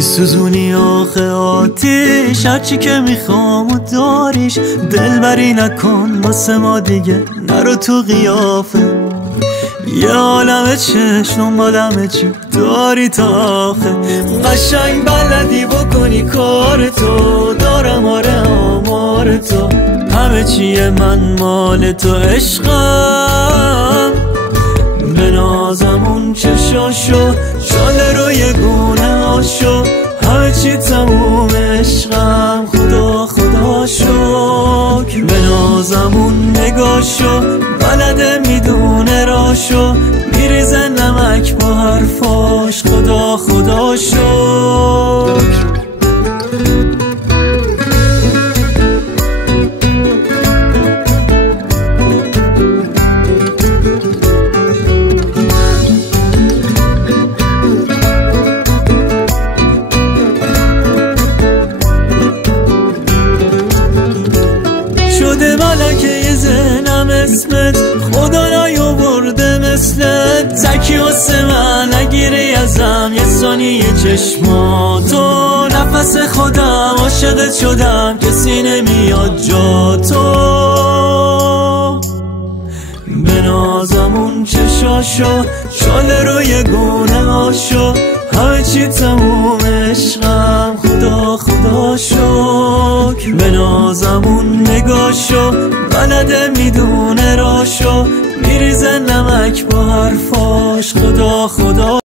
سوزونی آخه آتیش، هرچی که میخوام و داریش. دلبری نکن واسه ما دیگه، نرو تو قیافه. یه عالم چشم دنبالمه، چی داری تا آخه؟ قشنگ بلدی بکنی کار تو، دارم آره آمار تو. همه چیه من مال تو، عشقم به نازمون چشاشو، شاله روی گونه هاشو. همه چی تموم عشقم، خدا خدا شکر. به نازمون نگاشو، بلده میدونه راشو. میریزه نمک با حرفاش، خدا خدا شکر. شده ملکه ذهنم اسمت، خدا نیاورده مثلت. تکی واسه من نگیری ازم یه ثانیه چشماتو. نفس خودم عاشقت شدم، کسی نمیاد جا تو. به نازمون چشاشو، شاله روی گونه هاشو. همه چی تموم عشقم، خدا خدا شکر. به نازمون نگاشو، بلده میدونه راشو. میریزه نمک با حرفاش، خدا خدا